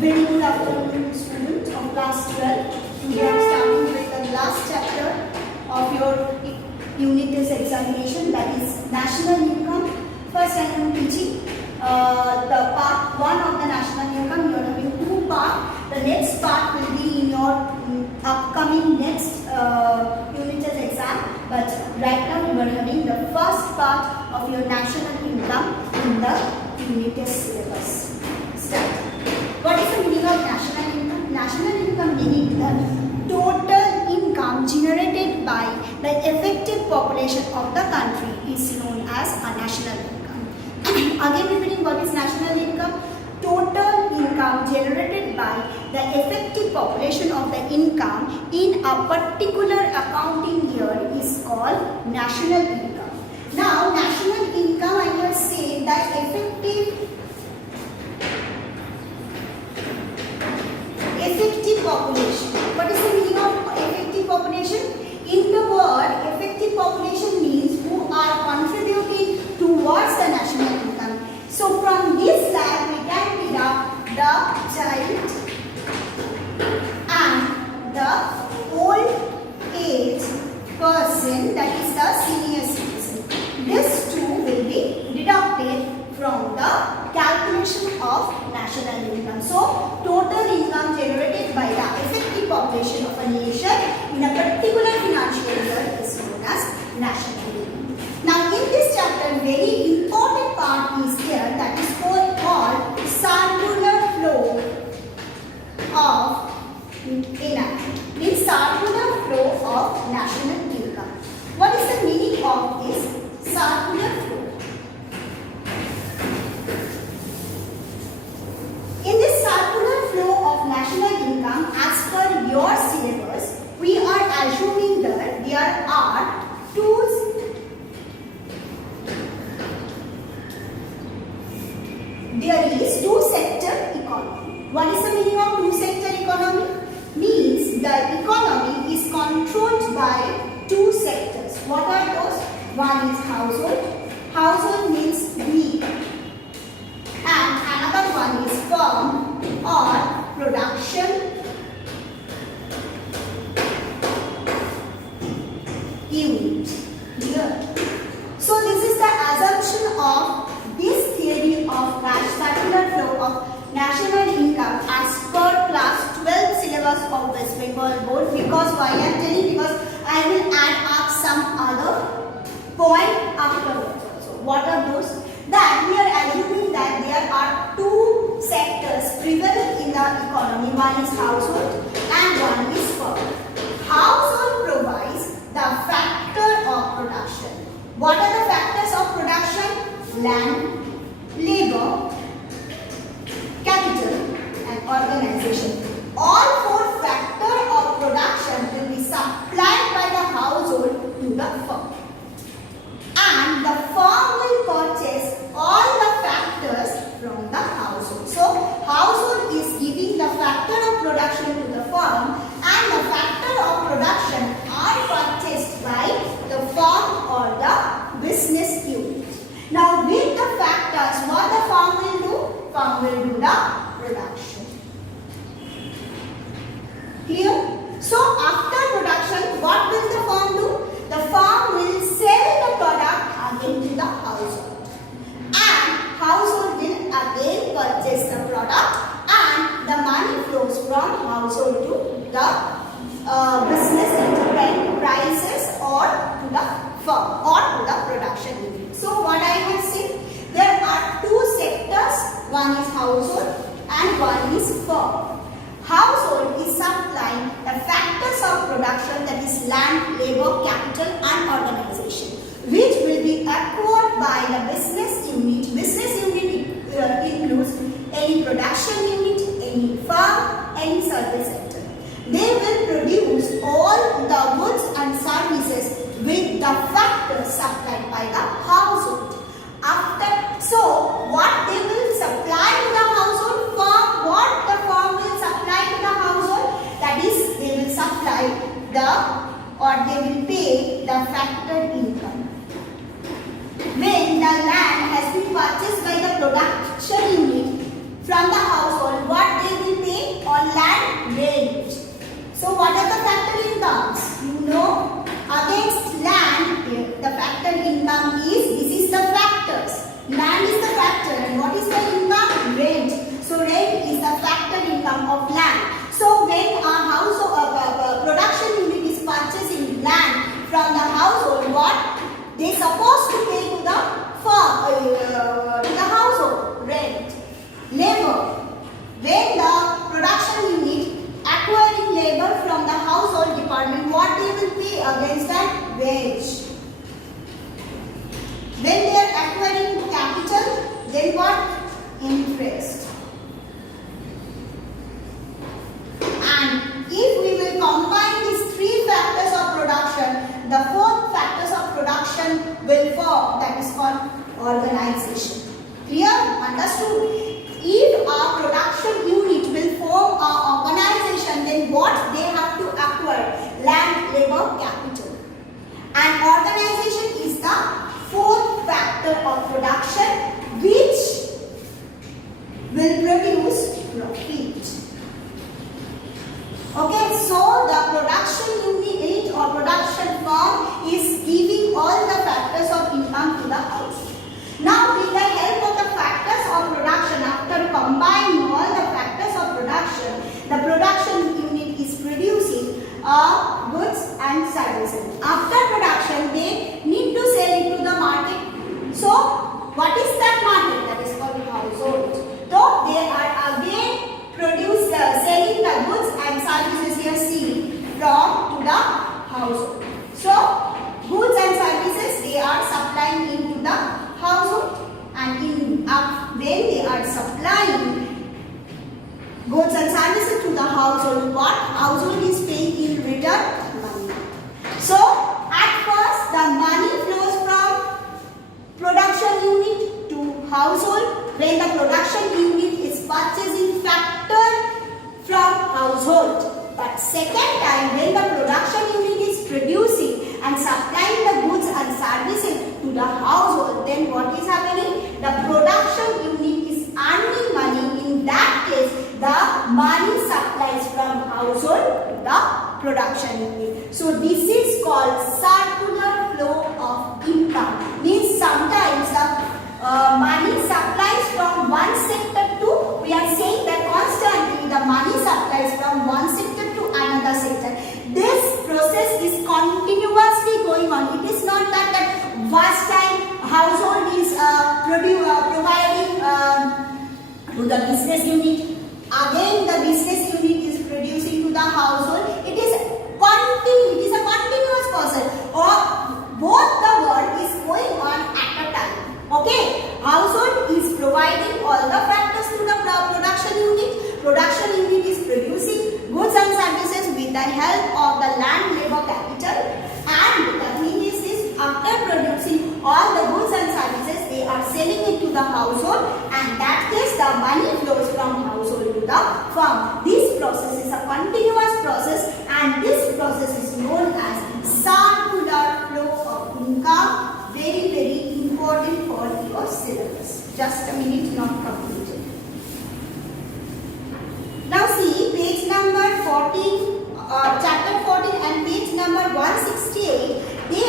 Very good afternoon, students of class 12. We are starting with the last chapter of your unit test examination, that is national income. First I am teaching the part 1 of the national income. You are having two parts. The next part will be in your upcoming next unit test exam. But right now we are having the first part of your national income in the unit test syllabus. Start. What is the meaning of national income? National income meaning the total income generated by the effective population of the country is known as a national income. Again repeating, what is national income? Total income generated by the effective population of the income in a particular accounting year is called national income. Now, national income, I will say that effective population. What is the meaning of effective population? In the word, effective population means who are contributing towards the national income. So from this slide we can deduct the child and the old age person, that is the senior citizen. These two will be deducted from the calculation of national income. So, total income generated by the effective population of a nation in a particular financial year is known as national income. Now, in this chapter, very important part is there, that is called circular flow of means circular flow of national income. What is the meaning of this circular flow? In this circular flow of national income, as per your syllabus, we are assuming that there are two-sector economy. What is the meaning of two-sector economy? Means the economy is controlled by two sectors. What are those? One is household. Household means we. And another one is firm or production unit. Here. So this is the assumption of this theory of circular flow of national income as per class 12 syllabus of West Bengal board. Because why I am telling? Because I will add up some other point afterwards also. What are those? That we are assuming that there are two sectors prevalent in the economy. One is household and one is firm. Household provides the factor of production. What are the factors of production? Land, labor, capital and organization. All four factors of production will be supplied by the household to the firm. And the firm will purchase all the factors from the household. So, household is giving the factor of production to the firm, and the factor of production are purchased by the firm or the business unit. Now, with the factors, what the firm will do? Firm will do the production. Clear? So, after production, what will the firm do? The firm will sell the product again to the household, and household will again purchase the product, and the money flows from household to the business enterprises or to the firm or to the production unit. So what I have said, there are two sectors, one is household and one is firm. Household is supplying the factors of production, that is land, labor, capital and organization, which will be acquired by the business unit. Business unit includes any production unit, any firm, any service sector. They will produce all the goods and services with the factors supplied by the household. So what they will supply to the household? What the firm will supply to the household? That is, they will supply they will pay the factored income. When the land has been purchased by the production unit from the household, what they will the fourth factors of production will form, that is called organization. Clear? Understood? If our production unit will form our organization, then what they have to acquire? Land, labor, capital. And organization is the fourth factor of production which will produce profit. Okay, so the production unit or production firm is giving all the factors of income to the house. Now, with the help of the factors of production, after combining all the factors of production, the production unit is producing goods and services. After production, they need to sell it to the market. So, what is that market? That is called household. So, they are again selling the goods and services here seen from to the household. So, goods and services they are supplying into the household, and when they are supplying goods and services to the household, what household is paying in return? Money. So, at first the money flows from production unit to household when the production unit is purchasing factor from household. But second time when the production unit is producing and supplying the goods and services to the household, then what is happening? The production unit is earning money. In that case, the money supplies from household to the production unit. So this is called circular flow of income. Means sometimes the money supplies from one sector to, we are saying that constantly the money supplies from one sector to another sector. This process is continuously going on. It is not that first time household is providing to the business unit, again the business unit is producing to the household. It is a continuous process, or both the work is going on at a time. Okay, household is providing all the factors to the production unit. Production unit is producing goods and services with the help of the land, labor, capital. And the thing is this, after producing all the goods and services, they are selling it to the household, and that case the money flows from household to the firm. This process is a continuous process, and this process is known as circular flow of income. Very, very important for your syllabus. Just a minute, not completed. Now see page number 14, chapter 14 and page number 168. They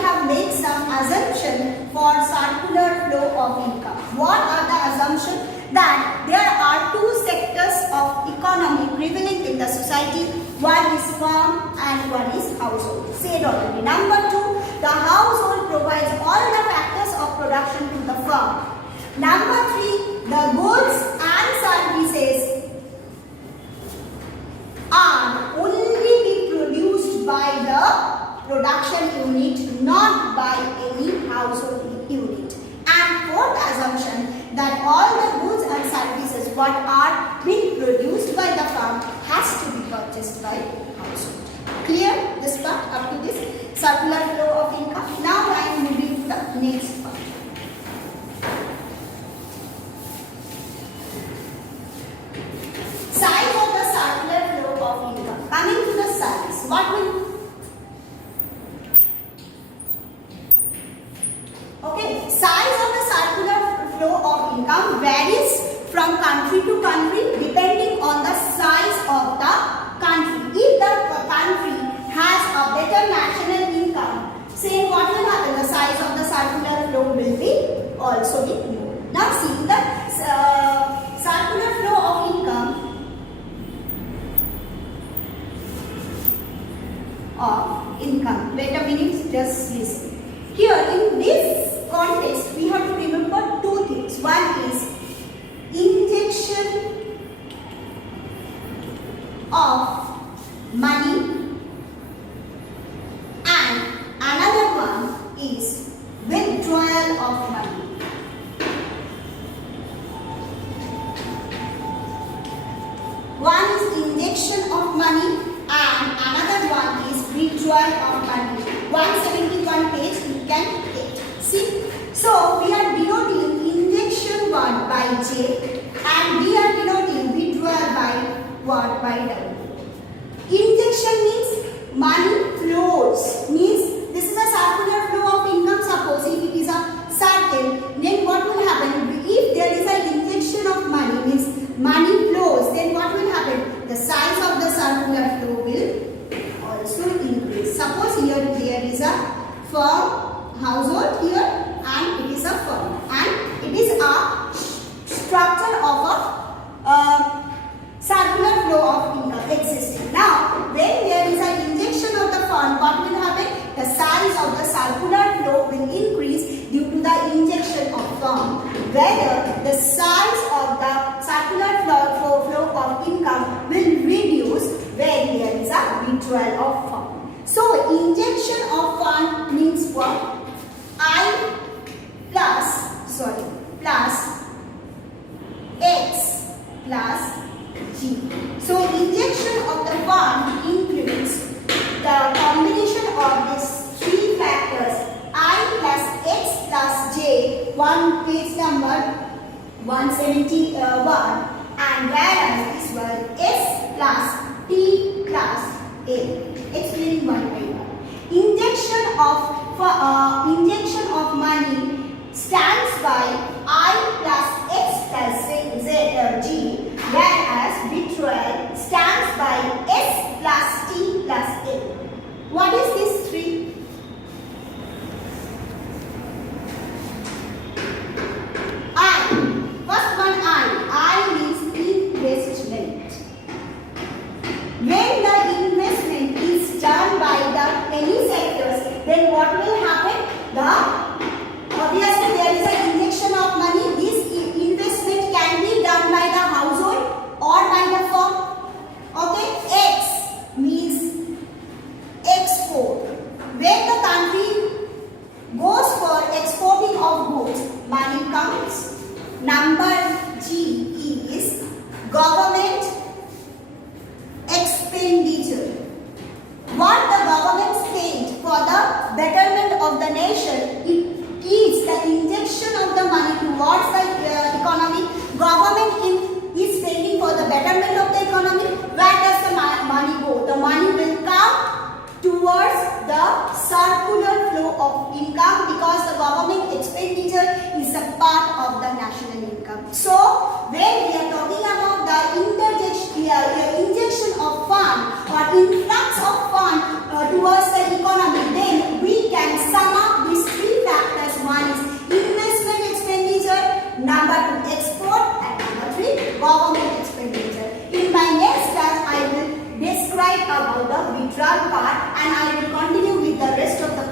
have made some assumption for circular flow of income. What are the assumptions? That there are two sectors of economy prevalent in the society. One is farm and one is household. Said already. Number two, the household provides all the factors of production to the firm. Number three, the goods and services are only be produced by the production unit, not by any household unit. And fourth assumption, that all the goods and services what are being produced by the firm has to be purchased by household. Clear this part up to this circular flow of income? Now I am moving to the next part. Size of the circular flow of income. Coming to the size, what will size of the circular flow of income varies from country to country depending on the size of the country. If the country has a better national income, say what will happen? The size of the circular flow will be also be more. Now see the circular flow of income Wait a minute, just listen. Here in this context, we have to remember two things. One is injection of money, and another one is withdrawal of money. One is injection of money and another one is withdrawal withdrawal of money. 171 page you can get. See, so we are denoting injection what by J and we are denoting withdrawal by what by W. Injection means money flows, means this is a circular flow of income. Suppose if it is a circle, then what will happen? If there is an injection of money, means money flows, then what will happen? The size of the circular flow will also increase. Suppose here there is a firm household here and it is a firm and it is a structure of a circular flow of income existing. Now when there is an injection of the fund, what will happen? The size of the circular flow will increase due to the injection of fund. Whether the size of the circular flow of income will reduce when there is a withdrawal of fund. So injection of fund means what? I plus X plus G. So injection of the fund includes the combination of these three factors I plus X plus J, page number 171, and whereas this one S plus T plus A. Explaining one by one. Injection of money stands by I plus X plus G, whereas withdrawal stands by S plus T plus A. What is this three? I. First one I. I means investment. When the investment is done by the any sectors, then what will happen? Obviously there is an injection of money. This investment can be done by the household or by the firm. Okay. X means export. When the country goes for exporting of goods, money comes. Number G is government expenditure. What the government spent for the betterment of the nation, it is the injection of the money towards the economy. Government is spending for the betterment of the economy. Where does the money go? The money will come towards the circular flow of income because the government expenditure is a part of the national income. So when we are talking about the injection of fund or influx of fund towards the economy, then we can sum up these three factors. One is investment expenditure, number two export, and number three government expenditure. In my next class, I will describe about the withdrawal part